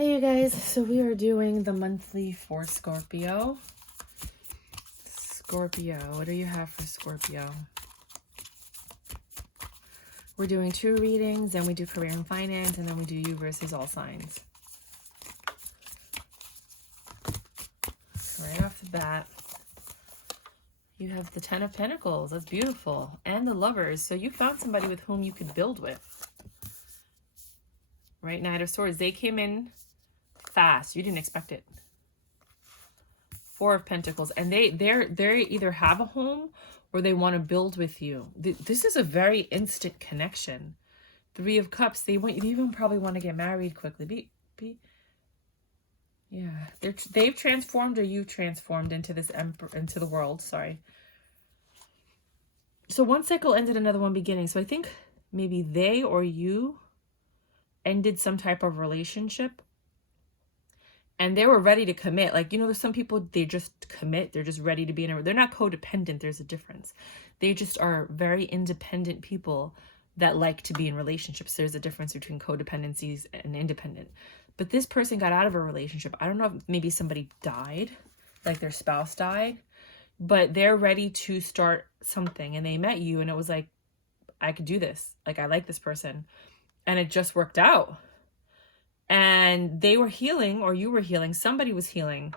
Hey you guys, so we are doing the monthly for Scorpio. Scorpio, what do you have for Scorpio? We're doing 2 readings, then we do career and finance, and then we do you versus all signs. Right off the bat, you have the 10 of Pentacles. That's beautiful. And the Lovers. So you found somebody with whom you could build with. Right, Knight of Swords. They came in fast. You didn't expect it. 4 of Pentacles. And they either have a home or they want to build with you. This is a very instant connection. 3 of Cups. They even probably want to get married quickly. Yeah, they've transformed, or you've transformed into this into the world. Sorry. So one cycle ended, another one beginning. So I think maybe they or you ended some type of relationship, and they were ready to commit. Like, you know, there's some people, they just commit. They're just ready to be in a. They're not codependent. There's a difference. They just are very independent people that like to be in relationships. There's a difference between codependencies and independent. But this person got out of a relationship. I don't know if maybe somebody died, like their spouse died, but they're ready to start something. And they met you and it was like, I could do this. Like, I like this person. And it just worked out. And they were healing, or you were healing. Somebody was healing.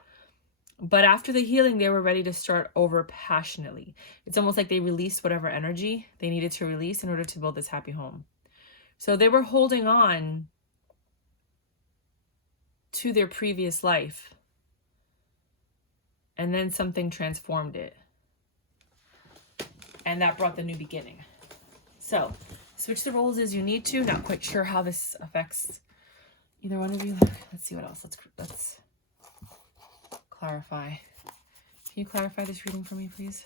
But after the healing, they were ready to start over passionately. It's almost like they released whatever energy they needed to release in order to build this happy home. So they were holding on to their previous life, and then something transformed it, and that brought the new beginning. So switch the roles as you need to. Not quite sure how this affects either one of you. Let's see what else. Let's clarify. Can you clarify this reading for me, please?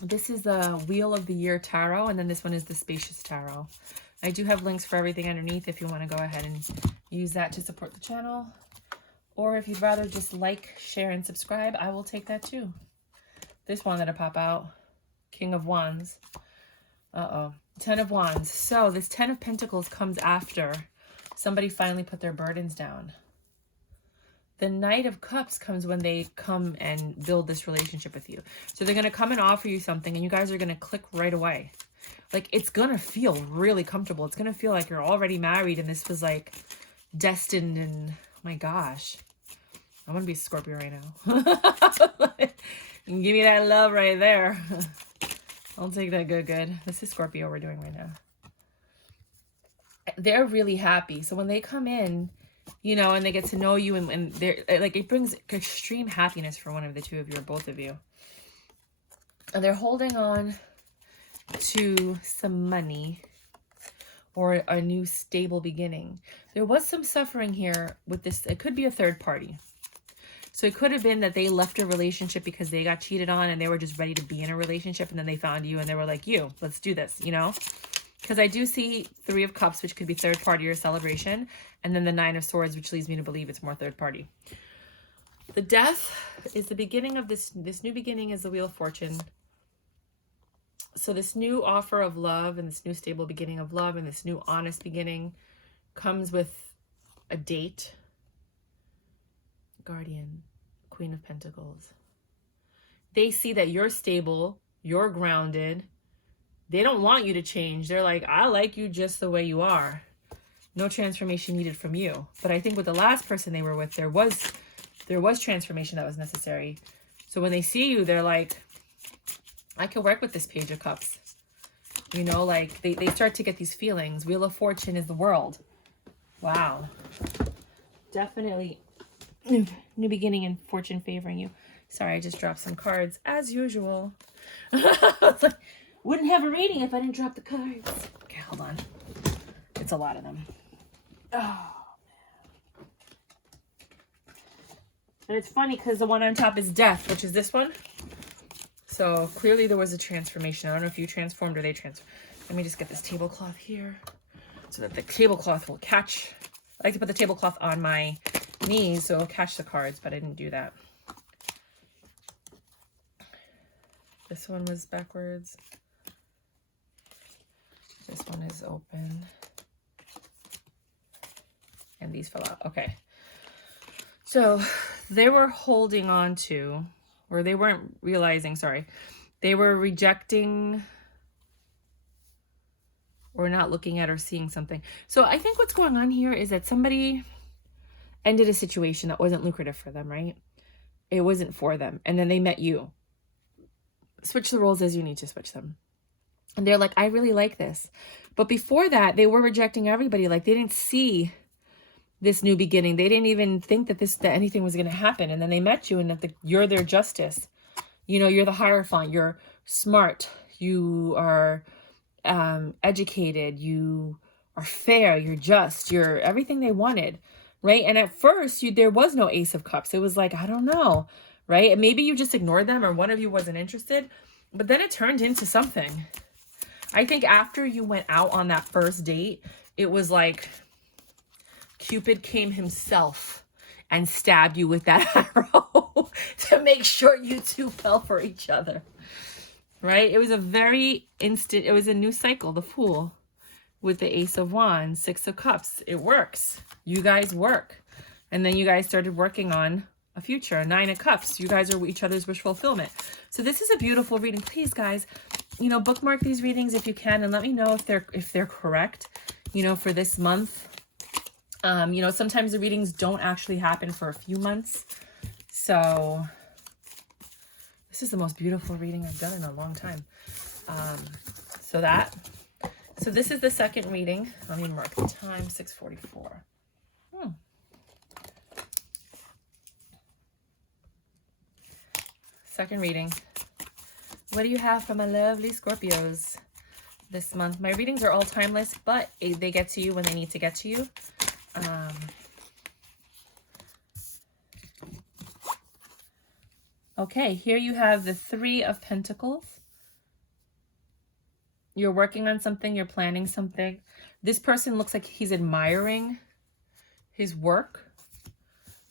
This is the Wheel of the Year Tarot, and then this one is the Spacious Tarot. I do have links for everything underneath if you want to go ahead and use that to support the channel. Or if you'd rather just like, share, and subscribe, I will take that too. This one that'll pop out. King of Wands. Uh-oh. 10 of Wands. So this 10 of Pentacles comes after somebody finally put their burdens down. The Knight of Cups comes when they come and build this relationship with you. So they're going to come and offer you something, and you guys are going to click right away. Like, it's going to feel really comfortable. It's going to feel like you're already married and this was like destined, and oh my gosh. I want to be a Scorpio right now. Give me that love right there. I'll take that good. This is Scorpio we're doing right now. They're really happy. So when they come in, you know, and they get to know you, and they're like, it brings extreme happiness for one of the two of you or both of you. And they're holding on to some money or a new stable beginning. There was some suffering here with this. It could be a third party. So it could have been that they left a relationship because they got cheated on and they were just ready to be in a relationship, and then they found you and they were like, you, let's do this, you know? Because I do see 3 of Cups, which could be third party or celebration, and then the 9 of Swords, which leads me to believe it's more third party. The Death is the beginning of this new beginning is the Wheel of Fortune. So this new offer of love and this new stable beginning of love and this new honest beginning comes with a date. Guardian, Queen of Pentacles. They see that you're stable, you're grounded. They don't want you to change. They're like, I like you just the way you are. No transformation needed from you. But I think with the last person they were with, there was transformation that was necessary. So when they see you, they're like, I can work with this Page of Cups. You know, like they start to get these feelings. Wheel of Fortune is the world. Wow. Definitely new beginning and fortune favoring you. Sorry, I just dropped some cards as usual. It's like, wouldn't have a reading if I didn't drop the cards. Okay, hold on. It's a lot of them. Oh, man. And it's funny because the one on top is Death, which is this one. So clearly there was a transformation. I don't know if you transformed or they transformed. Let me just get this tablecloth here so that the tablecloth will catch. I like to put the tablecloth on my knees so it'll catch the cards, but I didn't do that. This one was backwards. This one is open. And And these fell out. Okay. So they were holding on to, or they weren't realizing, sorry, they were rejecting or not looking at or seeing something. So I think what's going on here is that somebody ended a situation that wasn't lucrative for them, right? It wasn't for them. And then they met you. Switch the roles as you need to switch them. And they're like, I really like this. But before that, they were rejecting everybody. Like, they didn't see this new beginning. They didn't even think that anything was going to happen. And then they met you, and that you're their justice. You know, you're the Hierophant. You're smart. You are educated. You are fair. You're just. You're everything they wanted, right? And at first, there was no Ace of Cups. It was like, I don't know, right? And maybe you just ignored them, or one of you wasn't interested. But then it turned into something. I think after you went out on that first date, it was like Cupid came himself and stabbed you with that arrow to make sure you two fell for each other, right? It was a very instant, it was a new cycle, the Fool with the Ace of Wands, Six of Cups. It works. You guys work. And then you guys started working on a future, Nine of Cups. You guys are each other's wish fulfillment. So this is a beautiful reading. Please, guys, you know, bookmark these readings if you can, and let me know if they're correct, you know, for this month. You know, sometimes the readings don't actually happen for a few months. So this is the most beautiful reading I've done in a long time. So this is the second reading. Let me mark the time, 6:44. Second reading. What do you have for my lovely Scorpios this month? My readings are all timeless, but they get to you when they need to get to you. Okay, here you have the Three of Pentacles. You're working on something, you're planning something. This person looks like he's admiring his work,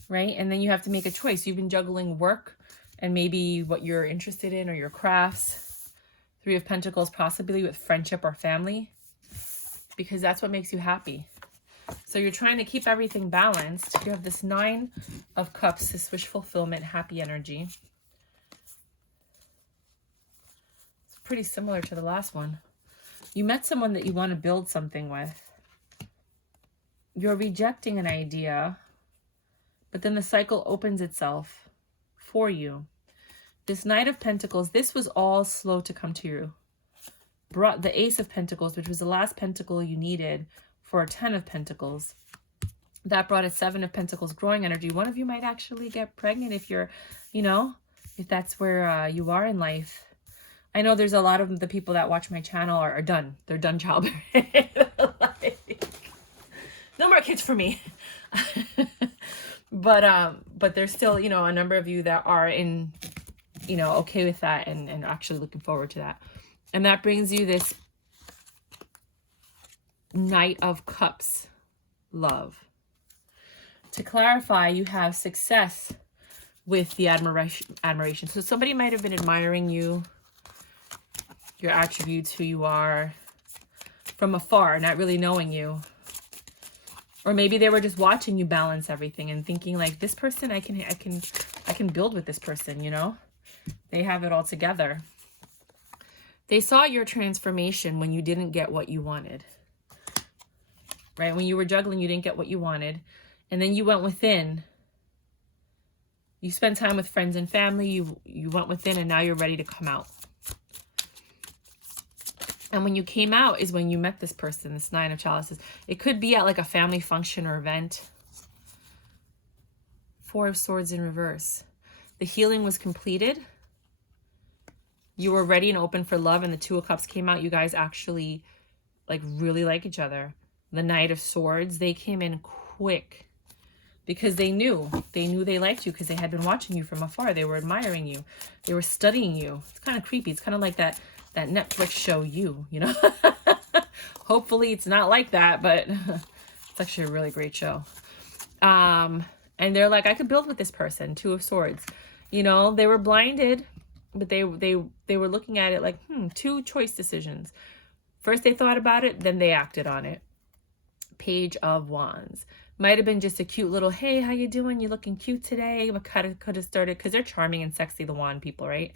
right? And then you have to make a choice. You've been juggling work and maybe what you're interested in or your crafts. Three of Pentacles, possibly with friendship or family, because that's what makes you happy. So you're trying to keep everything balanced. You have this Nine of Cups, this wish fulfillment, happy energy. It's pretty similar to the last one. You met someone that you want to build something with. You're rejecting an idea, but then the cycle opens itself for you. This Knight of Pentacles, this was all slow to come to you. Brought the Ace of Pentacles, which was the last pentacle you needed for a 10 of Pentacles. That brought a 7 of Pentacles, growing energy. One of you might actually get pregnant if you're, you know, if that's where you are in life. I know there's a lot of the people that watch my channel are done. They're done childbearing. Like, no more kids for me. But there's still, you know, a number of you that are in, you know, okay with that and actually looking forward to that. And that brings you this Knight of Cups, love. To clarify, you have success with the admiration. So somebody might have been admiring you, your attributes, who you are, from afar, not really knowing you. Or maybe they were just watching you balance everything and thinking like, this person, I can build with this person, you know? They have it all together. They saw your transformation when you didn't get what you wanted. Right? When you were juggling, you didn't get what you wanted. And then you went within. You spent time with friends and family. You went within, and now you're ready to come out. And when you came out is when you met this person, this Nine of Chalices. It could be at like a family function or event. Four of Swords in reverse. The healing was completed. You were ready and open for love, and the Two of Cups came out. You guys actually like really like each other. The Knight of Swords, they came in quick because they knew they liked you because they had been watching you from afar. They were admiring you. They were studying you. It's kind of creepy. It's kind of like that Netflix show You know? Hopefully it's not like that, but it's actually a really great show. And they're like, I could build with this person. Two of Swords. You know, they were blinded, but they were looking at it like, two choice decisions. First they thought about it, then they acted on it. Page of Wands. Might have been just a cute little, hey, how you doing? You looking cute today? What could have started, because they're charming and sexy, the wand people, right?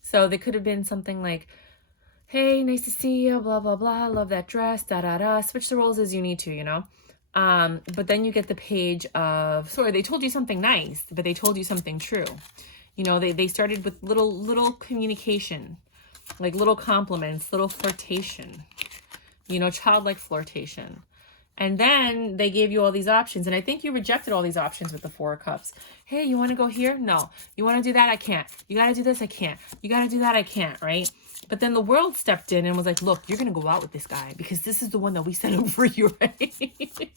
So they could have been something like, hey, nice to see you, blah, blah, blah. Love that dress, da, da, da. Switch the roles as you need to, you know? But then you get the page of, sorry, they told you something nice, but they told you something true. You know, they started with little communication, like little compliments, little flirtation, you know, childlike flirtation. And then they gave you all these options. And I think you rejected all these options with the Four of Cups. Hey, you want to go here? No. You want to do that? I can't. You got to do this? I can't. You got to do that? I can't, right? But then the world stepped in and was like, look, you're going to go out with this guy because this is the one that we set up for you, right?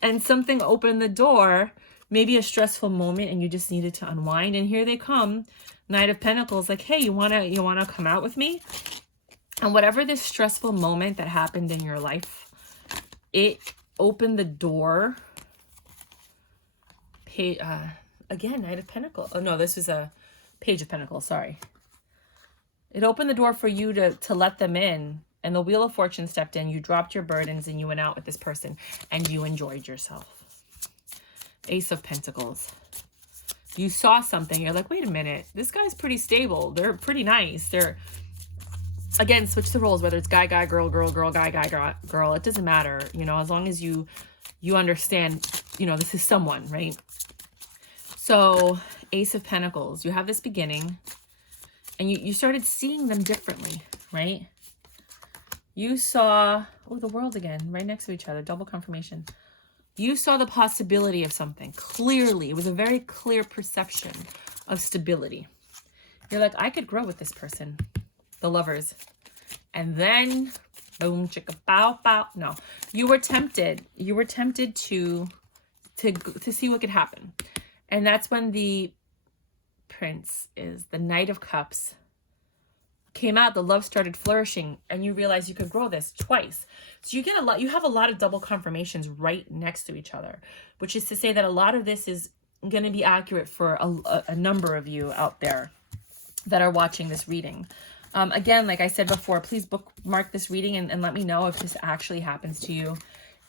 And something opened the door, maybe a stressful moment, and you just needed to unwind. And here they come, Knight of Pentacles, like, hey, you want to come out with me? And whatever this stressful moment that happened in your life, it opened the door. Again, Knight of Pentacles. Oh, no, this is a Page of Pentacles. Sorry. It opened the door for you to let them in. And the Wheel of Fortune stepped in. You dropped your burdens and you went out with this person. And you enjoyed yourself. Ace of Pentacles. You saw something. You're like, wait a minute. This guy's pretty stable. They're pretty nice. They're... Again, switch the roles, whether it's guy, girl, guy, girl. It doesn't matter, you know, as long as you understand, you know, this is someone, right? So, Ace of Pentacles, you have this beginning, and you started seeing them differently, right? You saw, oh, the World again, right next to each other, double confirmation. You saw the possibility of something clearly. It was a very clear perception of stability. You're like, I could grow with this person. The Lovers. And then boom, chicka bow bow. No, you were tempted. You were tempted to see what could happen. And that's when the Prince is the Knight of Cups came out. The love started flourishing, and you realize you could grow this twice. So you get a lot. You have a lot of double confirmations right next to each other, which is to say that a lot of this is going to be accurate for a number of you out there that are watching this reading. Again, like I said before, please bookmark this reading and let me know if this actually happens to you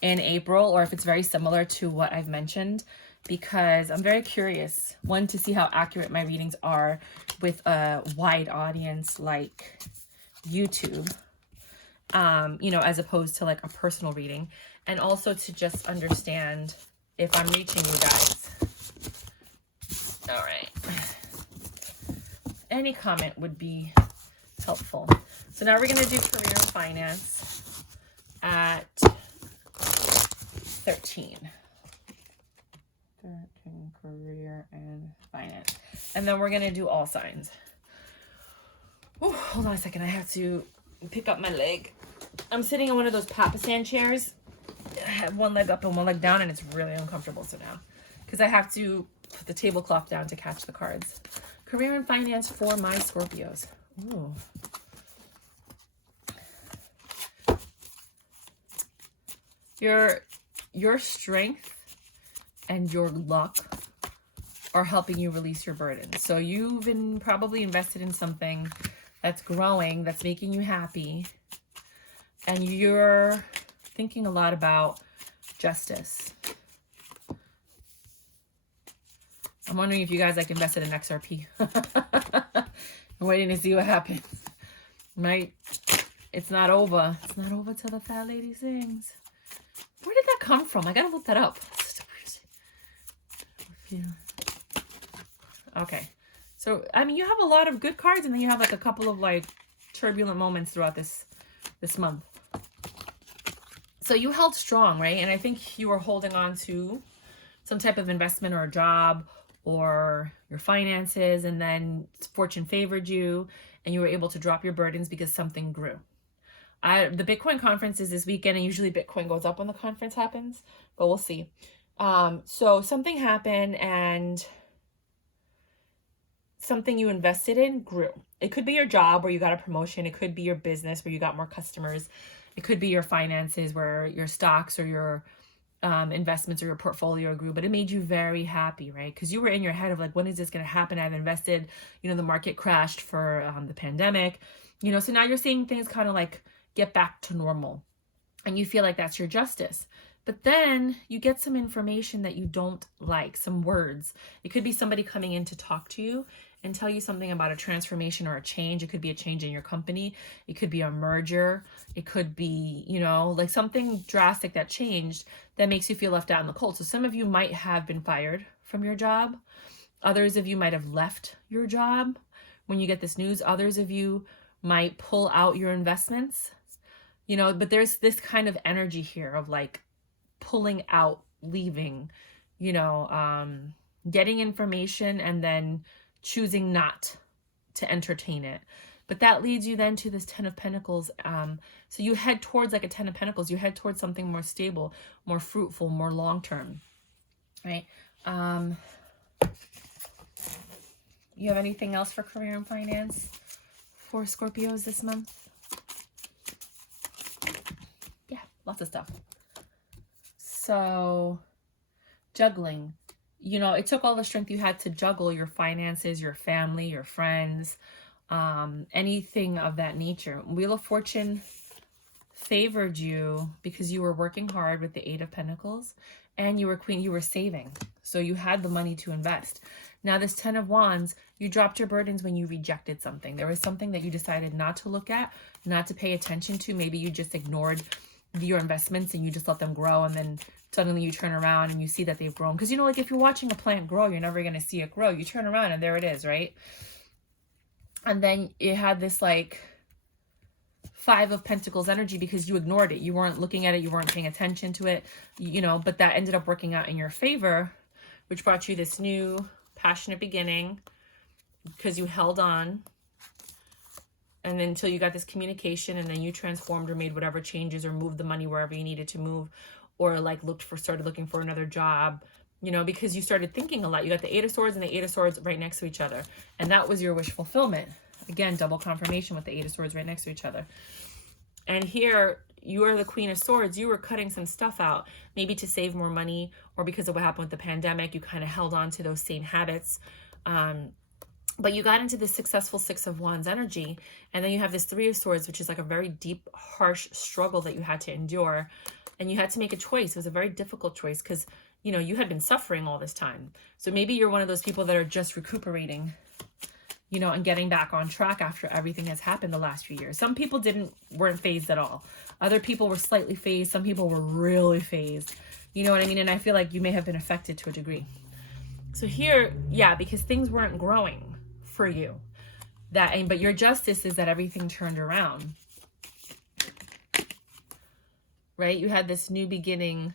in April, or if it's very similar to what I've mentioned, because I'm very curious, one, to see how accurate my readings are with a wide audience like YouTube, you know, as opposed to like a personal reading, and also to just understand if I'm reaching you guys. All right. Any comment would be helpful. So now we're going to do career and finance at 13. 13, career and finance. And then we're going to do all signs. Ooh, hold on a second. I have to pick up my leg. I'm sitting on one of those Papasan chairs. I have one leg up and one leg down, and it's really uncomfortable. So now, because I have to put the tablecloth down to catch the cards. Career and finance for my Scorpios. Ooh. Your strength and your luck are helping you release your burdens. So you've been probably invested in something that's growing, that's making you happy, and you're thinking a lot about justice. I'm wondering if you guys like invested in XRP. I'm waiting to see what happens. Right? It's not over. It's not over till the fat lady sings. Where did that come from? I gotta look that up. Okay. So, I mean, you have a lot of good cards, and then you have like a couple of like turbulent moments throughout this month. So you held strong, right? And I think you were holding on to some type of investment or a job or your finances, and then fortune favored you and you were able to drop your burdens because something grew. The Bitcoin conference is this weekend, and usually Bitcoin goes up when the conference happens, but we'll see. So something happened, and something you invested in grew. It could be your job where you got a promotion. It could be your business where you got more customers. It could be your finances where your stocks or your investments or your portfolio grew, but it made you very happy, right? Because you were in your head of like, when is this going to happen? I've invested, you know, the market crashed for the pandemic, you know, so now you're seeing things kind of like get back to normal, and you feel like that's your justice. But then you get some information that you don't like, some words. It could be somebody coming in to talk to you and tell you something about a transformation or a change. It could be a change in your company. It could be a merger. It could be, you know, like something drastic that changed that makes you feel left out in the cold. So some of you might have been fired from your job. Others of you might have left your job when you get this news. Others of you might pull out your investments, you know, but there's this kind of energy here of like pulling out, leaving, you know, getting information and then choosing not to entertain it. But that leads you then to this 10 of Pentacles. So you head towards like a 10 of Pentacles. You head towards something more stable, more fruitful, more long-term, right? You have anything else for career and finance for Scorpios this month? Yeah, lots of stuff. So juggling, you know, it took all the strength you had to juggle your finances, your family, your friends, anything of that nature. Wheel of Fortune favored you because you were working hard with the 8 of Pentacles and you were queen, you were saving. So you had the money to invest. Now this 10 of Wands, you dropped your burdens when you rejected something. There was something that you decided not to look at, not to pay attention to. Maybe you just ignored your investments and you just let them grow, and then suddenly you turn around and you see that they've grown. Because, you know, like if you're watching a plant grow, you're never going to see it grow. You turn around and there it is, right? And then it had this like 5 of Pentacles energy because you ignored it. You weren't looking at it. You weren't paying attention to it, you know, but that ended up working out in your favor, which brought you this new passionate beginning because you held on. And then until you got this communication, and then you transformed or made whatever changes or moved the money wherever you needed to move, or like started looking for another job, you know, because you started thinking a lot. You got the 8 of Swords and the 8 of Swords right next to each other. And that was your wish fulfillment. Again, double confirmation with the 8 of Swords right next to each other. And here you are the Queen of Swords. You were cutting some stuff out, maybe to save more money, or because of what happened with the pandemic, you kind of held on to those same habits. But you got into this successful 6 of Wands energy. And then you have this 3 of Swords, which is like a very deep, harsh struggle that you had to endure. And you had to make a choice. It was a very difficult choice because, you know, you had been suffering all this time. So maybe you're one of those people that are just recuperating, you know, and getting back on track after everything has happened the last few years. Some people weren't phased at all. Other people were slightly phased. Some people were really phased. You know what I mean? And I feel like you may have been affected to a degree. So here, yeah, because things weren't growing for you. But your justice is that everything turned around. Right? You had this new beginning.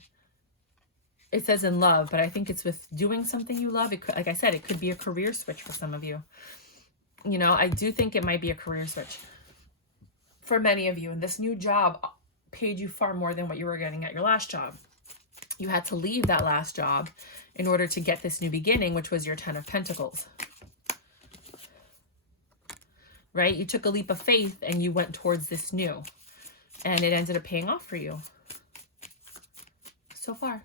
It says in love, but I think it's with doing something you love. It could, like I said, it could be a career switch for some of you. You know, I do think it might be a career switch for many of you. And this new job paid you far more than what you were getting at your last job. You had to leave that last job in order to get this new beginning, which was your 10 of Pentacles. Right? You took a leap of faith and you went towards this new. And it ended up paying off for you. So far.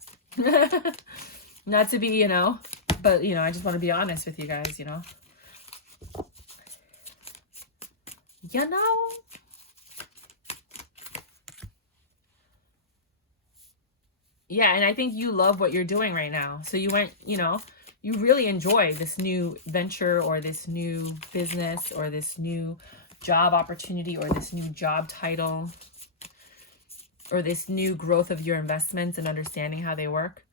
Not to be, you know, but, you know, I just want to be honest with you guys, you know. You know. Yeah, and I think you love what you're doing right now. So you went, you know, you really enjoy this new venture or this new business or this new job opportunity or this new job title or this new growth of your investments and understanding how they work.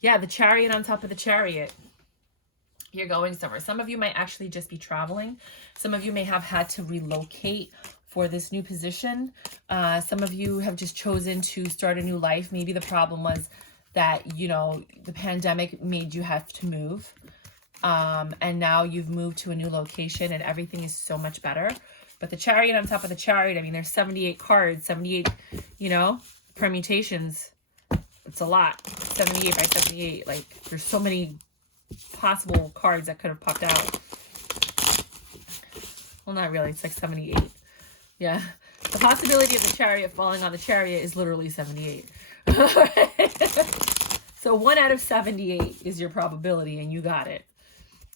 Yeah, the Chariot on top of the Chariot. You're going somewhere. Some of you might actually just be traveling. Some of you may have had to relocate for this new position. Some of you have just chosen to start a new life. Maybe the problem was that, you know, the pandemic made you have to move. And now you've moved to a new location and everything is so much better. But the Chariot on top of the Chariot, I mean, there's 78 cards, 78, you know, permutations. It's a lot. 78 by 78. Like, there's so many possible cards that could have popped out. Well, not really. It's like 78. Yeah. The possibility of the Chariot falling on the Chariot is literally 78. So 1 out of 78 is your probability, and you got it.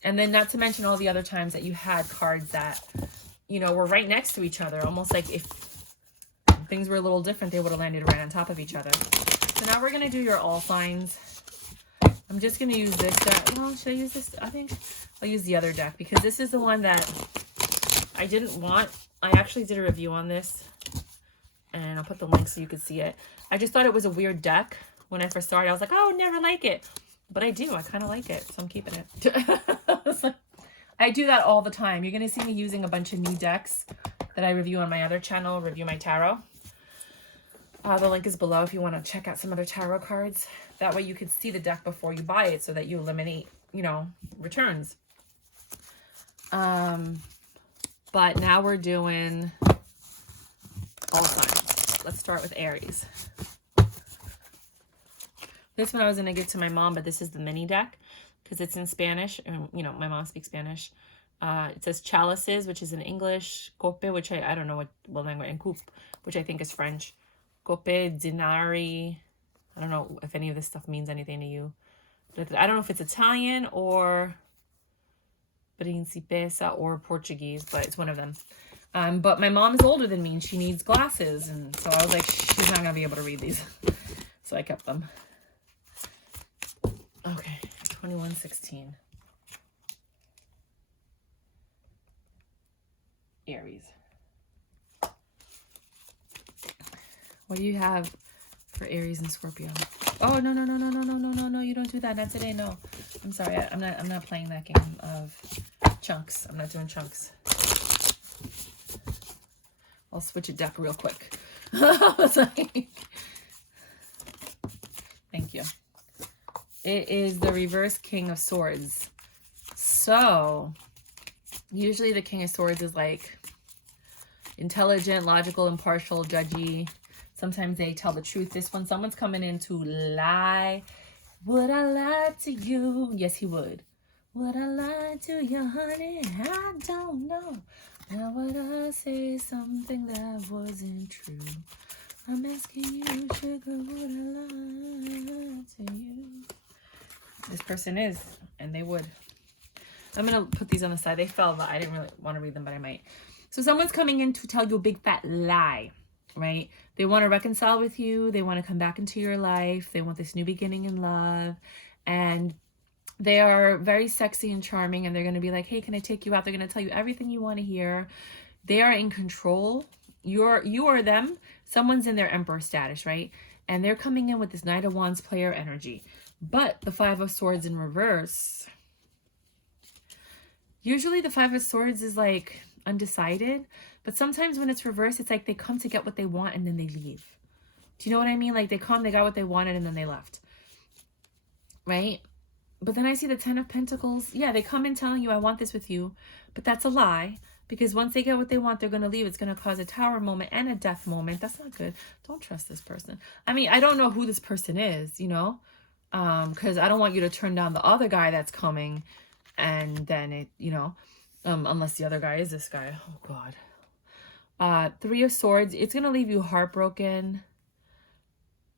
And then not to mention all the other times that you had cards that, you know, were right next to each other. Almost like if things were a little different, they would have landed right on top of each other. So now we're going to do your all signs. I'm just going to use this deck. Well, should I use this? I think I'll use the other deck because this is the one that I didn't want. I actually did a review on this, and I'll put the link so you could see it. I just thought it was a weird deck when I first started. I was like, oh, never like it. But I do. I kind of like it, so I'm keeping it. I do that all the time. You're going to see me using a bunch of new decks that I review on my other channel, Review My Tarot. The link is below if you want to check out some other tarot cards. That way you can see the deck before you buy it so that you eliminate, you know, returns. But now we're doing all signs. Let's start with Aries. This one I was going to give to my mom, but this is the mini deck because it's in Spanish. And, you know, my mom speaks Spanish. It says chalices, which is in English. Cope, which I don't know what language, and coupe, which I think is French. Cope, dinari. I don't know if any of this stuff means anything to you. I don't know if it's Italian or Principesa or Portuguese, but it's one of them. But my mom is older than me and she needs glasses. And so I was like, she's not going to be able to read these. So I kept them. Okay, 2116. Aries. What do you have for Aries and Scorpio? Oh, no, you don't do that. Not today, no. I'm sorry. I'm not playing that game of chunks. I'm not doing chunks. I'll switch a deck real quick. Thank you. It is the reverse King of Swords. So, usually the King of Swords is like intelligent, logical, impartial, judgy. Sometimes they tell the truth. This one, someone's coming in to lie. Would I lie to you? Yes, he would. Would I lie to you, honey? I don't know. Now would I say something that wasn't true? I'm asking you, sugar, would I lie to you? This person is, and they would. I'm going to put these on the side. They fell, but I didn't really want to read them, but I might. So someone's coming in to tell you a big fat lie, right? They want to reconcile with you. They want to come back into your life. They want this new beginning in love. And they are very sexy and charming. And they're going to be like, hey, can I take you out? They're going to tell you everything you want to hear. They are in control. You are them. Someone's in their emperor status, right? And they're coming in with this Knight of Wands player energy. But the Five of Swords in reverse. Usually the Five of Swords is like undecided. But sometimes when it's reversed, it's like they come to get what they want and then they leave. Do you know what I mean? Like they come, they got what they wanted, and then they left. Right? But then I see the Ten of Pentacles. Yeah, they come in telling you, I want this with you. But that's a lie. Because once they get what they want, they're going to leave. It's going to cause a tower moment and a death moment. That's not good. Don't trust this person. I mean, I don't know who this person is, you know? Because I don't want you to turn down the other guy that's coming. And then it, you know, unless the other guy is this guy. Oh, God. Three of Swords. It's going to leave you heartbroken.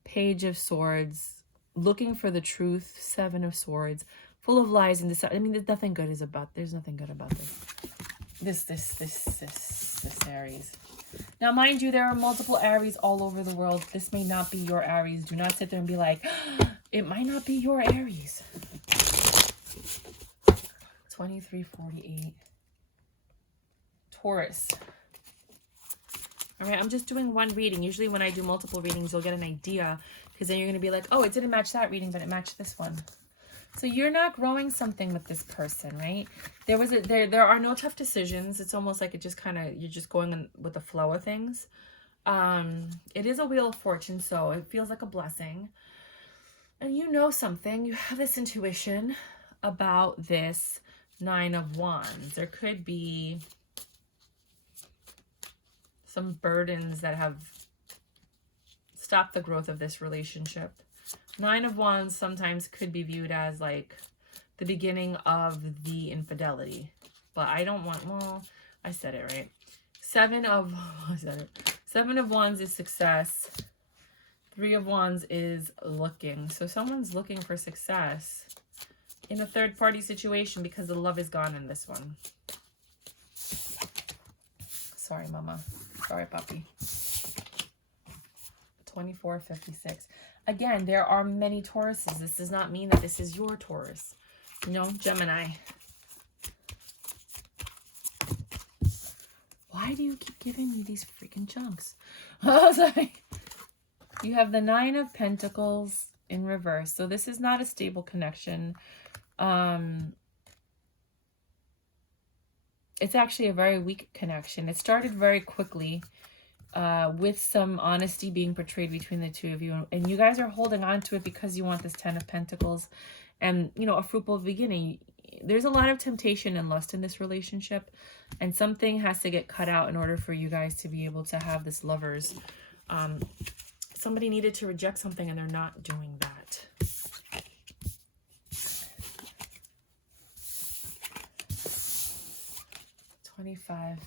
Page of Swords. Looking for the truth. Seven of Swords. Full of lies and deception. I mean, there's nothing good about this. This Aries. Now, mind you, there are multiple Aries all over the world. This may not be your Aries. Do not sit there and be like, it might not be your Aries. 2348. Taurus. All right, I'm just doing one reading. Usually when I do multiple readings, you'll get an idea. Because then you're going to be like, oh, it didn't match that reading, but it matched this one. So you're not growing something with this person, right? There are no tough decisions. It's almost like it just kind of, you're just going with the flow of things. It is a Wheel of Fortune, so it feels like a blessing. And you know something. You have this intuition about this Nine of Wands. There could be some burdens that have stopped the growth of this relationship. Nine of Wands sometimes could be viewed as like the beginning of the infidelity. But I don't want, well, I said it right. Seven of Wands is success. Three of Wands is looking. So someone's looking for success in a third party situation because the love is gone in this one. Sorry, mama. Sorry, puppy. 2456. Again, there are many Tauruses. This does not mean that this is your Taurus. No, Gemini. Why do you keep giving me these freaking chunks? Oh, sorry. You have the Nine of Pentacles in reverse. So this is not a stable connection. It's actually a very weak connection. It started very quickly with some honesty being portrayed between the two of you. And you guys are holding on to it because you want this Ten of Pentacles and, you know, a fruitful beginning. There's a lot of temptation and lust in this relationship. And something has to get cut out in order for you guys to be able to have this lovers. Somebody needed to reject something and they're not doing that. $25,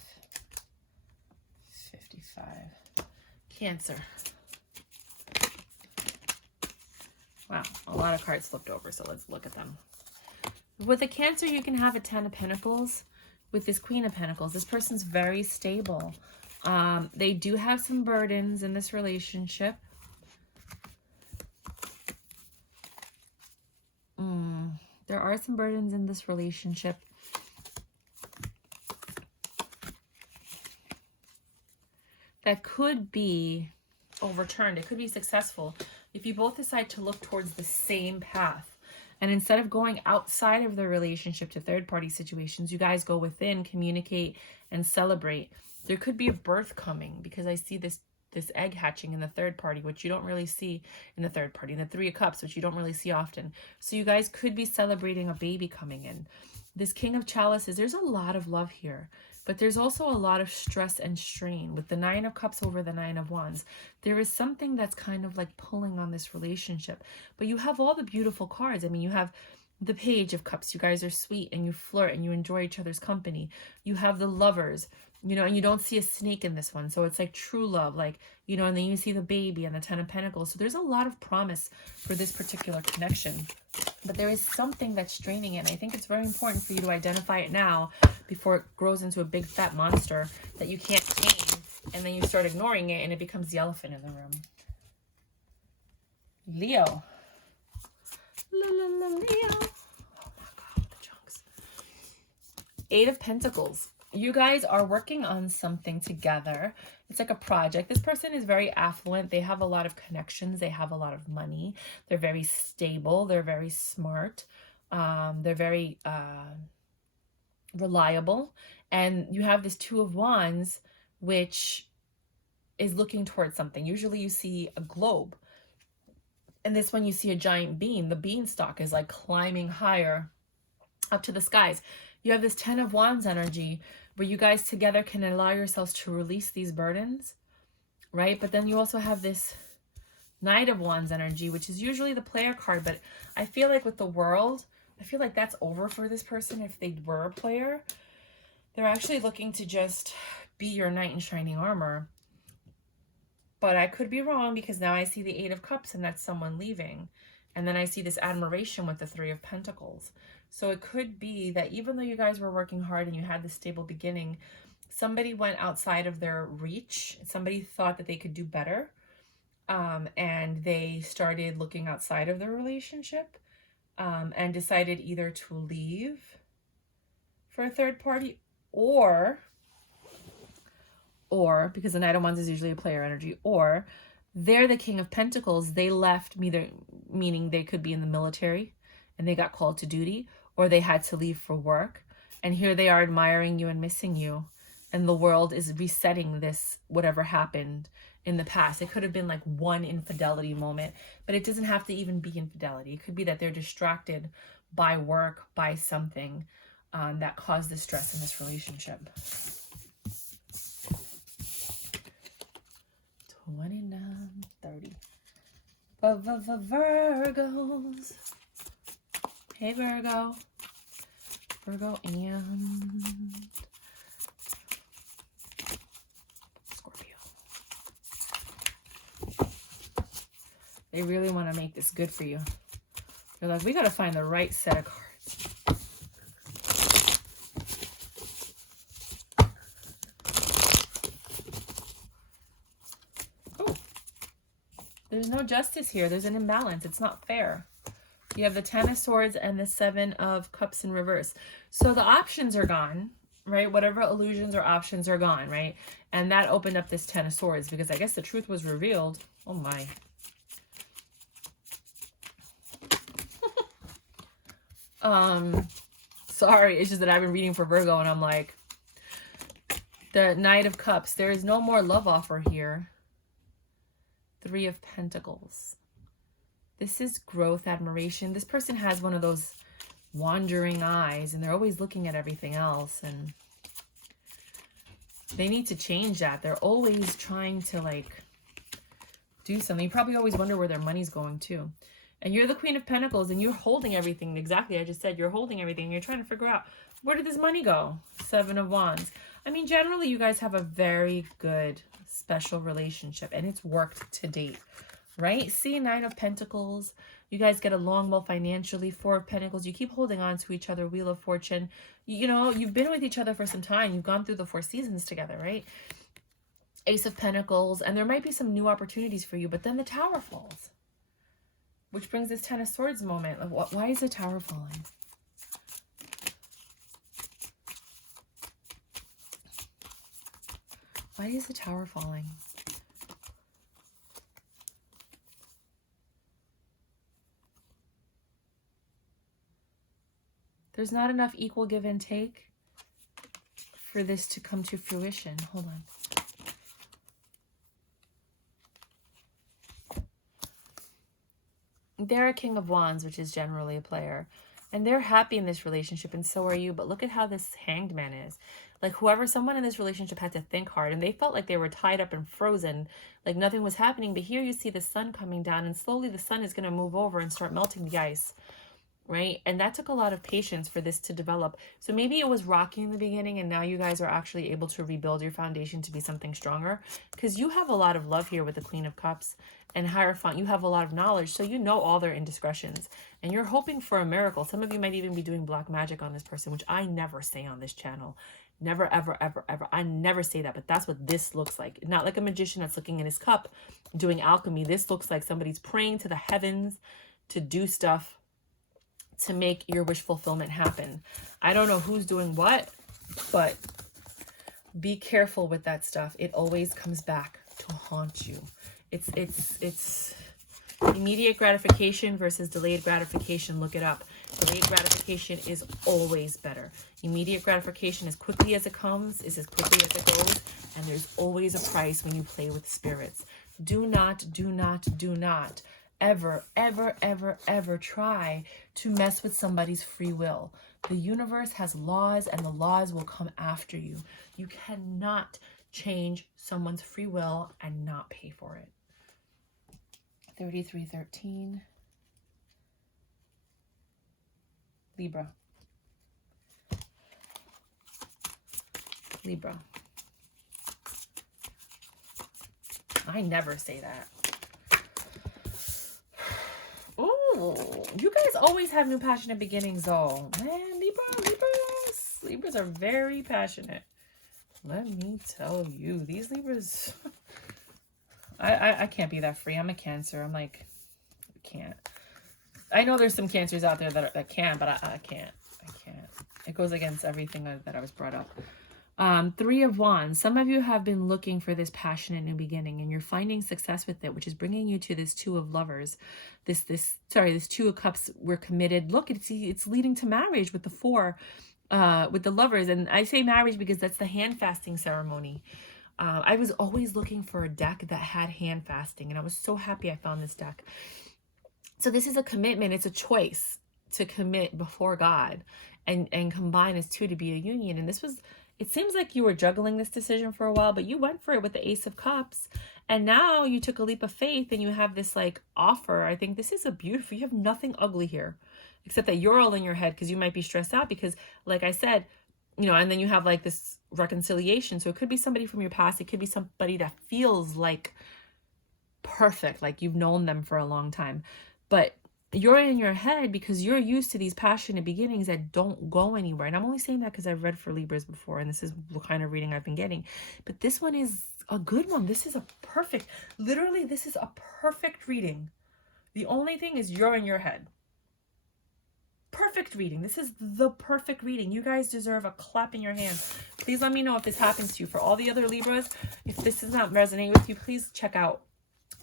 $55. Cancer. Wow, a lot of cards flipped over, so let's look at them. With a Cancer, you can have a Ten of Pentacles with this Queen of Pentacles. This person's very stable. They do have some burdens in this relationship. There are some burdens in this relationship. That could be overturned. It could be successful if you both decide to look towards the same path. And instead of going outside of the relationship to third-party situations, you guys go within, communicate, and celebrate. There could be a birth coming because I see this egg hatching in the third party, which you don't really see in the third party, in the Three of Cups, which you don't really see often. So you guys could be celebrating a baby coming in. This King of Chalices, there's a lot of love here, but there's also a lot of stress and strain with the Nine of Cups over the Nine of Wands. There is something that's kind of like pulling on this relationship, but you have all the beautiful cards. I mean, you have the Page of Cups. You guys are sweet and you flirt and you enjoy each other's company. You have the Lovers, you know, and you don't see a snake in this one. So it's like true love, like, you know, and then you see the baby and the Ten of Pentacles. So there's a lot of promise for this particular connection, but there is something that's straining it. And I think it's very important for you to identify it now before it grows into a big fat monster that you can't tame. And then you start ignoring it and it becomes the elephant in the room. Leo. Leo. Oh my God, the chunks. Eight of Pentacles. You guys are working on something together. It's like a project. This person is very affluent. They have a lot of connections. They have a lot of money. They're very stable. They're very smart. They're very reliable. And you have this Two of Wands, which is looking towards something. Usually you see a globe. And this one you see a giant bean. The beanstalk is like climbing higher up to the skies. You have this Ten of Wands energy where you guys together can allow yourselves to release these burdens, right? But then you also have this Knight of Wands energy, which is usually the player card. But I feel like with the World, I feel like that's over for this person if they were a player. They're actually looking to just be your knight in shining armor. But I could be wrong because now I see the Eight of Cups and that's someone leaving. And then I see this admiration with the Three of Pentacles. So it could be that even though you guys were working hard and you had this stable beginning, somebody went outside of their reach. Somebody thought that they could do better. And they started looking outside of the relationship and decided either to leave for a third party or because the Knight of Wands is usually a player energy, or they're the King of Pentacles. They left, meaning they could be in the military and they got called to duty, or they had to leave for work. And here they are admiring you and missing you. And the world is resetting this, whatever happened in the past. It could have been like one infidelity moment, but it doesn't have to even be infidelity. It could be that they're distracted by work, by something that caused the stress in this relationship. 29, 30. Virgos. Hey, Virgo. Virgo and Scorpio. They really want to make this good for you. They're like, we got to find the right set of cards. There's no justice here. There's an imbalance. It's not fair. You have the Ten of Swords and the Seven of Cups in reverse. So the options are gone, right? Whatever illusions or options are gone, right? And that opened up this Ten of Swords because I guess the truth was revealed. Oh my. Sorry, it's just that I've been reading for Virgo and I'm like, the Knight of Cups. There is no more love offer here. Three of Pentacles. This is growth, admiration. This person has one of those wandering eyes and they're always looking at everything else, and they need to change that. They're always trying to like do something. You probably always wonder where their money's going too. And you're the Queen of Pentacles and you're holding everything. Exactly, I just said you're holding everything. You're trying to figure out, where did this money go? Seven of Wands. I mean, generally you guys have a very good, special relationship and it's worked to date, right? See, Nine of Pentacles. You guys get along well financially. Four of Pentacles. You keep holding on to each other. Wheel of Fortune. You know, you've been with each other for some time. You've gone through the 4 seasons together, right? Ace of Pentacles. And there might be some new opportunities for you, but then the Tower falls. Which brings this Ten of Swords moment. Why is the Tower falling? Why is the Tower falling? There's not enough equal give and take for this to come to fruition. Hold on. They're a King of Wands, which is generally a player. And they're happy in this relationship, and so are you. But look at how this Hanged Man is. Like, someone in this relationship had to think hard, and they felt like they were tied up and frozen, like nothing was happening. But here you see the sun coming down, and slowly the sun is going to move over and start melting the ice, right? And that took a lot of patience for this to develop. So maybe it was rocky in the beginning, and now you guys are actually able to rebuild your foundation to be something stronger, because you have a lot of love here with the Queen of Cups and Hierophant. You have a lot of knowledge, so you know all their indiscretions, and you're hoping for a miracle. Some of you might even be doing black magic on this person, which I never say on this channel. Never, ever, ever, ever. I never say that, but that's what this looks like. Not like a magician that's looking in his cup doing alchemy. This looks like somebody's praying to the heavens to do stuff to make your wish fulfillment happen. I don't know who's doing what, but be careful with that stuff. It always comes back to haunt you. It's immediate gratification versus delayed gratification. Look it up. Delayed gratification is always better. Immediate gratification, as quickly as it comes, is as quickly as it goes. And there's always a price when you play with spirits. Do not ever, ever, ever, ever try to mess with somebody's free will. The universe has laws, and the laws will come after you. You cannot change someone's free will and not pay for it. 3313. Libra. Libra. I never say that. Oh, you guys always have new passionate beginnings though. Man, Libras are very passionate. Let me tell you, these Libras, I can't be that free. I'm a Cancer. I'm like, I can't. I know there's some Cancers out there that can, but I can't. It goes against everything that I was brought up. Three of Wands. Some of you have been looking for this passionate new beginning, and you're finding success with it, which is bringing you to this Two of Lovers. This Two of Cups. We're committed. Look, it's leading to marriage with the Four, with the Lovers. And I say marriage because that's the hand fasting ceremony. I was always looking for a deck that had hand fasting, and I was so happy I found this deck. So this is a commitment. It's a choice to commit before God and combine as two to be a union. And this was, it seems like you were juggling this decision for a while, but you went for it with the Ace of Cups. And now you took a leap of faith and you have this like offer. I think this is a beautiful, you have nothing ugly here, except that you're all in your head because you might be stressed out because, like I said, you know, and then you have like this reconciliation. So it could be somebody from your past. It could be somebody that feels like perfect, like you've known them for a long time. But you're in your head because you're used to these passionate beginnings that don't go anywhere. And I'm only saying that because I've read for Libras before, and this is the kind of reading I've been getting. But this one is A good one. This is a perfect, literally, this is a perfect reading. The only thing is you're in your head. Perfect reading. This is the perfect reading. You guys deserve a clap in your hands. Please let me know if this happens to you. For all the other Libras, if this does not resonate with you, please check out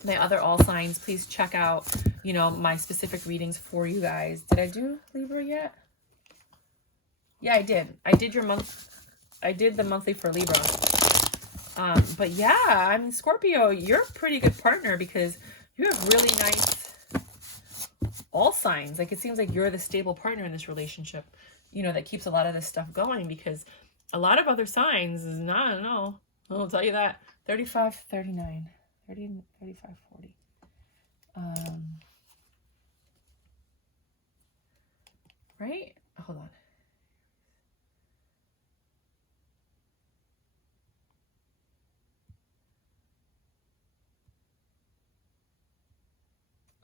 my other all signs. Please check out, you know, my specific readings for you guys. Did I do Libra yet? Yeah, I did. I did your month. I did the monthly for Libra. But yeah, I mean, Scorpio, you're a pretty good partner because you have really nice all signs. Like, it seems like you're the stable partner in this relationship, you know, that keeps a lot of this stuff going, because a lot of other signs is not, no, I'll tell you that. 35, 39, 30, 35, 40. Right? Hold on.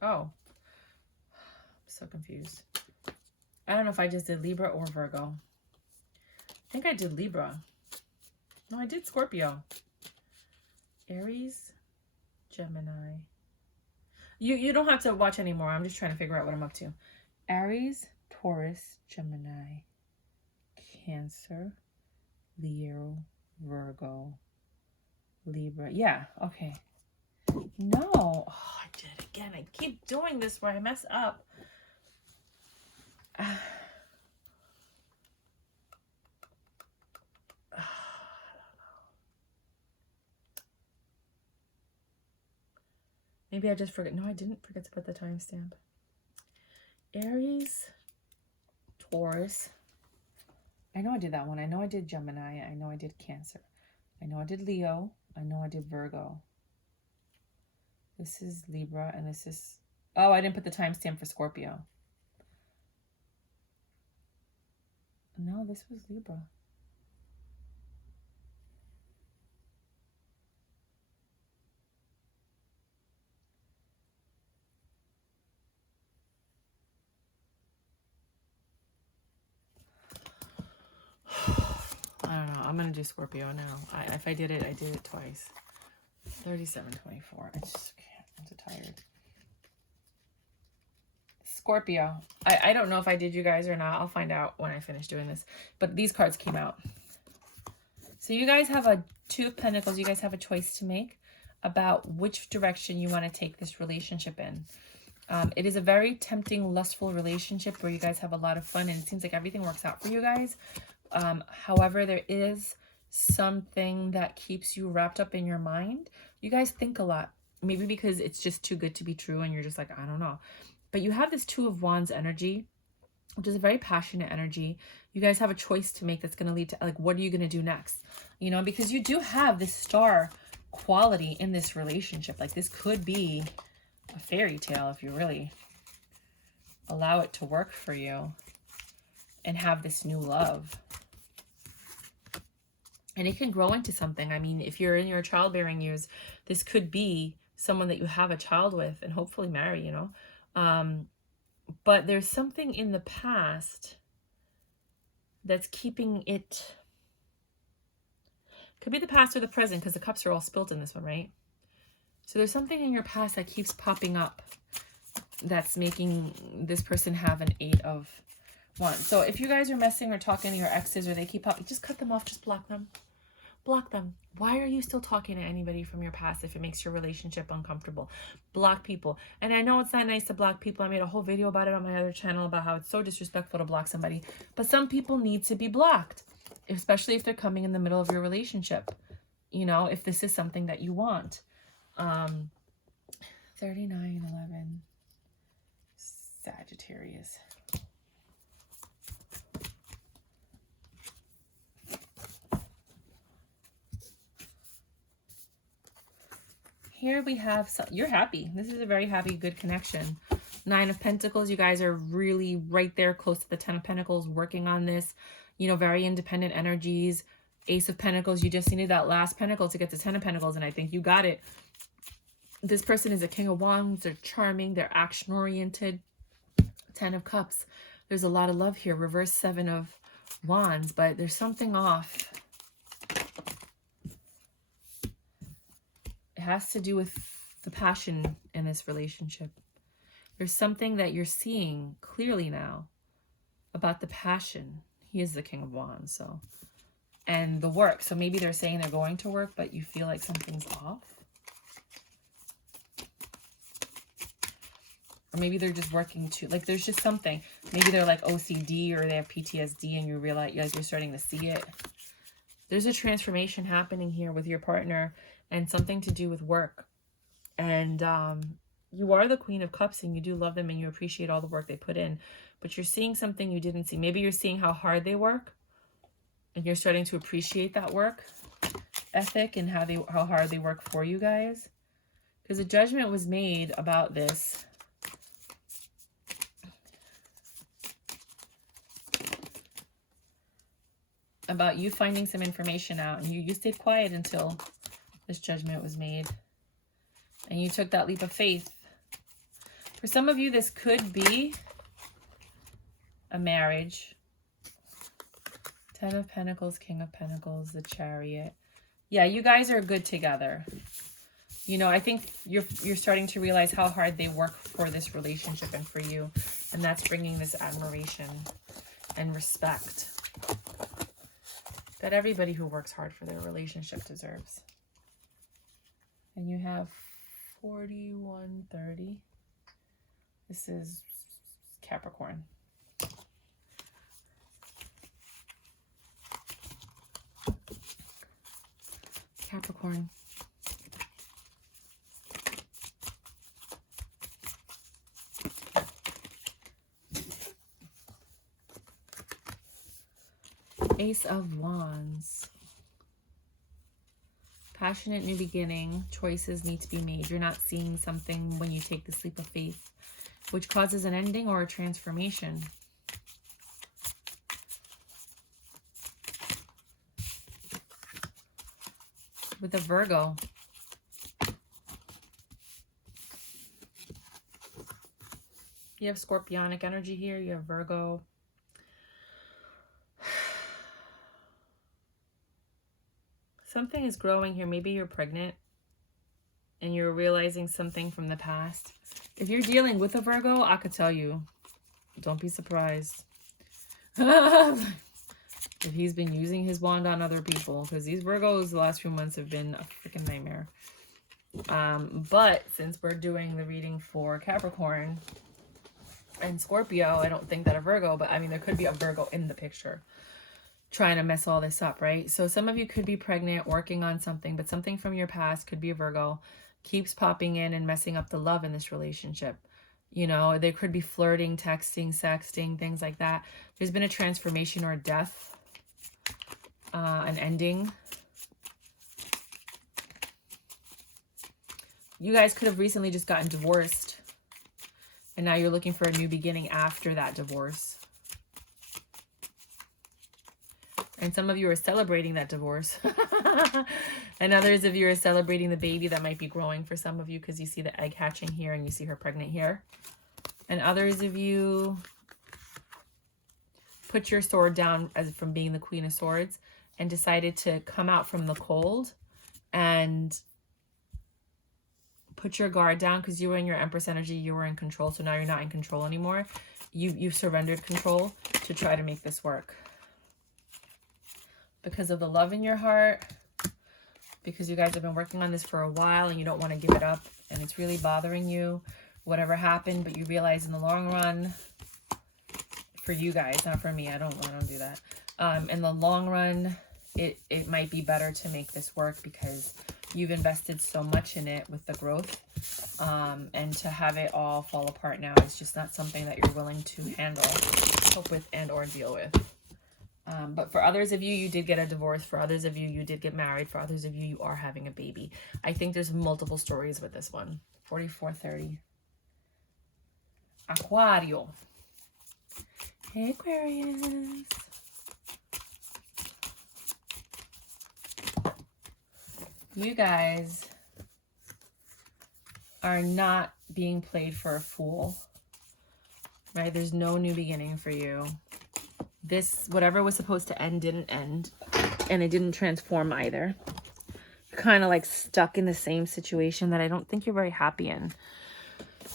Oh, so confused. I don't know if I just did Libra or Virgo. I think I did Libra. No, I did Scorpio. Aries, Gemini. You don't have to watch anymore. I'm just trying to figure out what I'm up to. Aries, Taurus, Gemini, Cancer, Leo, Virgo, Libra. Yeah, okay. No. Oh, I did it again. I keep doing this where I mess up. Maybe I just forgot. No, I didn't forget to put the timestamp. Aries, Taurus. I know I did that one. I know I did Gemini. I know I did Cancer. I know I did Leo. I know I did Virgo. This is Libra, and this is... Oh, I didn't put the timestamp for Scorpio. No, this was Libra. I don't know. I'm going to do Scorpio now. If I did it twice. 37-24. I just can't. I'm so tired. Scorpio. I don't know if I did you guys or not. I'll find out when I finish doing this. But these cards came out. So you guys have a Two of Pentacles. You guys have a choice to make about which direction you want to take this relationship in. It is a very tempting, lustful relationship where you guys have a lot of fun and it seems like everything works out for you guys. However, there is something that keeps you wrapped up in your mind. You guys think a lot, maybe because it's just too good to be true and you're just like, I don't know. But you have this Two of Wands energy, which is a very passionate energy. You guys have a choice to make that's going to lead to, like, what are you going to do next? You know, because you do have this star quality in this relationship. Like, this could be a fairy tale if you really allow it to work for you and have this new love. And it can grow into something. I mean, if you're in your childbearing years, this could be someone that you have a child with and hopefully marry, you know. But there's something in the past that's keeping it. Could be the past or the present, because the cups are all spilt in this one, right? So there's something in your past that keeps popping up that's making this person have an 8 of Wands. So if you guys are messing or talking to your exes or they keep popping, just cut them off, just block them. Block them. Why are you still talking to anybody from your past if it makes your relationship uncomfortable? Block people. And I know it's not nice to block people. I made a whole video about it on my other channel about how it's so disrespectful to block somebody. But some people need to be blocked, especially if they're coming in the middle of your relationship. You know, if this is something that you want. 39-11. Sagittarius. Here we have, you're happy. This is a very happy, good connection. 9 of Pentacles. You guys are really right there close to the 10 of Pentacles working on this. You know, very independent energies. Ace of Pentacles. You just needed that last Pentacle to get to 10 of Pentacles, and I think you got it. This person is a King of Wands. They're charming. They're action-oriented. 10 of Cups. There's a lot of love here. Reverse 7 of Wands, but there's something off. has to do with the passion in this relationship. There's something that you're seeing clearly now about the passion. He is the King of Wands, so. And the work. So maybe they're saying they're going to work, but you feel like something's off. Or maybe they're just working too. Like there's just something. Maybe they're like OCD or they have PTSD and you realize like you're starting to see it. There's a transformation happening here with your partner and something to do with work. And you are the Queen of Cups and you do love them and you appreciate all the work they put in. But you're seeing something you didn't see. Maybe you're seeing how hard they work and you're starting to appreciate that work ethic and how hard they work for you guys. Because a judgment was made about this. About you finding some information out, and you stayed quiet until this judgment was made. And you took that leap of faith. For some of you, this could be a marriage. 10 of Pentacles, King of Pentacles, the Chariot. Yeah, you guys are good together. You know, I think you're starting to realize how hard they work for this relationship and for you. And that's bringing this admiration and respect that everybody who works hard for their relationship deserves. And you have 4130. This is Capricorn. Capricorn. Ace of Wands. Passionate new beginning. Choices need to be made. You're not seeing something when you take this leap of faith, which causes an ending or a transformation. With a Virgo. You have Scorpionic energy here. You have Virgo. Something is growing here. Maybe you're pregnant and you're realizing something from the past. If you're dealing with a Virgo, I could tell you, don't be surprised. If he's been using his wand on other people, because these Virgos the last few months have been a freaking nightmare. But since we're doing the reading for Capricorn and Scorpio, I don't think that a Virgo, but I mean, there could be a Virgo in the picture trying to mess all this up, right? So some of you could be pregnant, working on something, but something from your past, could be a Virgo, keeps popping in and messing up the love in this relationship. You know, there could be flirting, texting, sexting, things like that. There's been a transformation or a death, an ending. You guys could have recently just gotten divorced, and now you're looking for a new beginning after that divorce. And some of you are celebrating that divorce. And others of you are celebrating the baby that might be growing for some of you, because you see the egg hatching here and you see her pregnant here. And others of you put your sword down as from being the Queen of Swords and decided to come out from the cold and put your guard down, because you were in your Empress energy, you were in control. So now you're not in control anymore. You've surrendered control to try to make this work. Because of the love in your heart, because you guys have been working on this for a while and you don't want to give it up and it's really bothering you, whatever happened, but you realize in the long run, for you guys, not for me, I don't do that. In the long run, it might be better to make this work because you've invested so much in it with the growth, and to have it all fall apart now is just not something that you're willing to handle, cope with, and or deal with. But for others of you, you did get a divorce. For others of you, you did get married. For others of you, you are having a baby. I think there's multiple stories with this one. 4430. Aquario. Hey, Aquarius. You guys are not being played for a fool, right? There's no new beginning for you. This, whatever was supposed to end, didn't end, and it didn't transform either. kind of like stuck in the same situation that I don't think you're very happy in.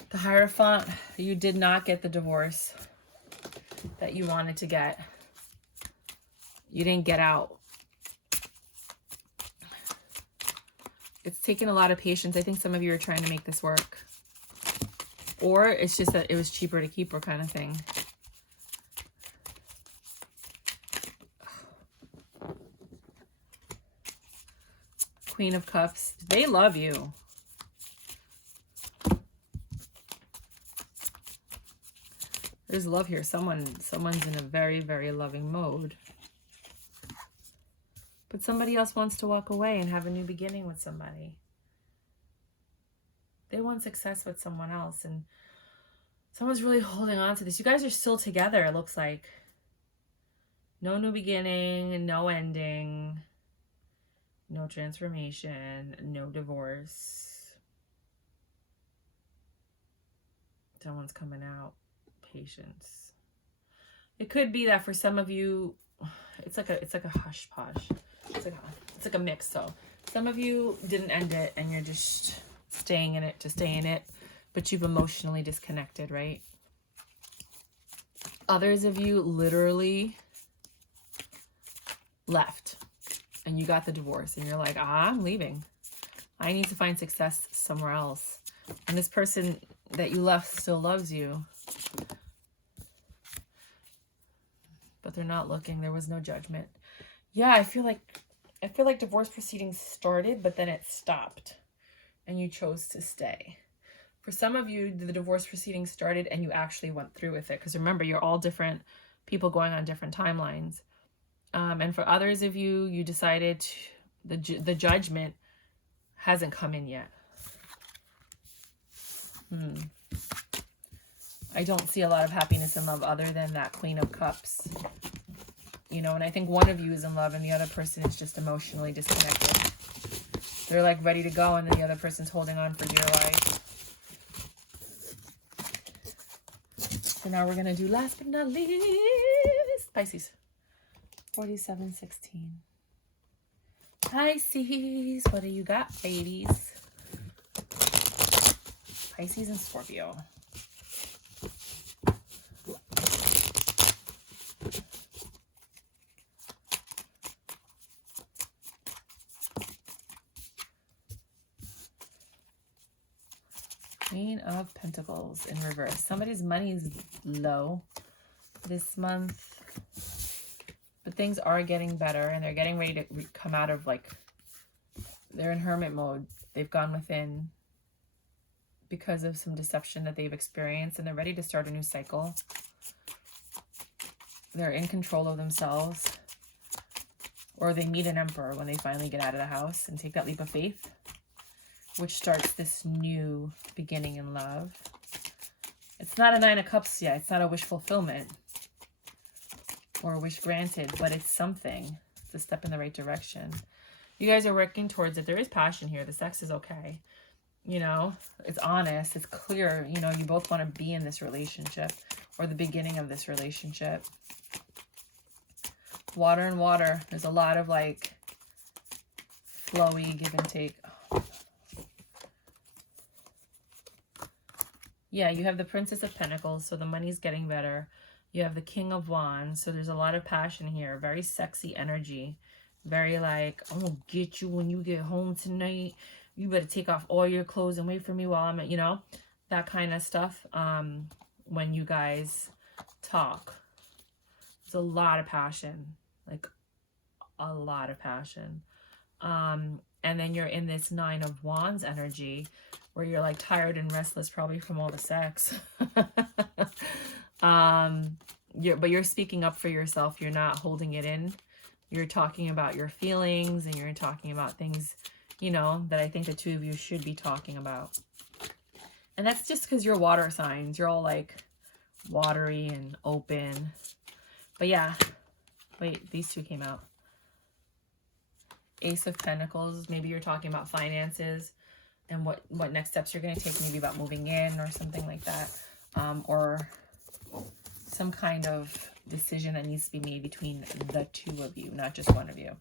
The Hierophant, you did not get the divorce that you wanted to get. You didn't get out. It's taken a lot of patience. I think some of you are trying to make this work. Or it's just that it was cheaper to keep her kind of thing. Queen of Cups. They love you. There's love here. Someone's in a very, very loving mode. But somebody else wants to walk away and have a new beginning with somebody. They want success with someone else, and someone's really holding on to this. You guys are still together, it looks like. No new beginning, no ending, no transformation, no divorce. Someone's coming out. Patience. It could be that for some of you, it's like a hush posh. It's like a mix. So some of you didn't end it and you're just staying in it to stay in it, but you've emotionally disconnected, right? Others of you literally left and you got the divorce and you're like, I'm leaving. I need to find success somewhere else. And this person that you left still loves you. But they're not looking. There was no judgment. Yeah, I feel like divorce proceedings started, but then it stopped and you chose to stay. For some of you, the divorce proceedings started and you actually went through with it. Because remember, you're all different people going on different timelines. And for others of you, you decided the judgment hasn't come in yet. I don't see a lot of happiness in love other than that Queen of Cups. You know, and I think one of you is in love and the other person is just emotionally disconnected. They're like ready to go and then the other person's holding on for dear life. So now we're going to do last but not least, Pisces. 4716. Pisces, what do you got, babies? Pisces and Scorpio. Queen of Pentacles in reverse. Somebody's money is low this month, but things are getting better and they're getting ready to come out of, like, they're in hermit mode. They've gone within because of some deception that they've experienced and they're ready to start a new cycle. They're in control of themselves, or they meet an emperor when they finally get out of the house and take that leap of faith, which starts this new beginning in love. It's not a Nine of Cups yet. It's not a wish fulfillment or a wish granted, but it's something. It's a step in the right direction. You guys are working towards it. There is passion here. The sex is okay. You know, it's honest. It's clear. You know, you both want to be in this relationship or the beginning of this relationship. Water and water. There's a lot of, like, flowy give and take. Yeah, you have the Princess of Pentacles, so the money's getting better. You have the King of Wands, so there's a lot of passion here. Very sexy energy. Very like, I'm going to get you when you get home tonight. You better take off all your clothes and wait for me while I'm at, you know, that kind of stuff. When you guys talk, there's a lot of passion, like a lot of passion. And then you're in this Nine of Wands energy where you're like tired and restless, probably from all the sex. But you're speaking up for yourself. You're not holding it in. You're talking about your feelings and you're talking about things, you know, that I think the two of you should be talking about. And that's just because you're water signs. You're all like watery and open. But yeah, wait, these two came out. Ace of Pentacles. Maybe you're talking about finances and what next steps you're going to take. Maybe about moving in or something like that. Or some kind of decision that needs to be made between the two of you, not just one of you.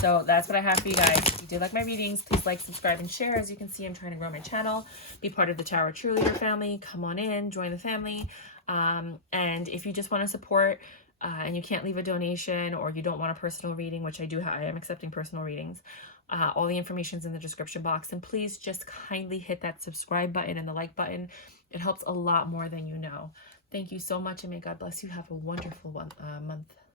So that's what I have for you guys. If you do like my readings, please like, subscribe, and share. As you can see, I'm trying to grow my channel. Be part of the Tarot Cheerleader family. Come on in, join the family. And if you just want to support and you can't leave a donation, or you don't want a personal reading, which I do have, I am accepting personal readings. All the information is in the description box. And please just kindly hit that subscribe button and the like button. It helps a lot more than you know. Thank you so much, and may God bless you. Have a wonderful month.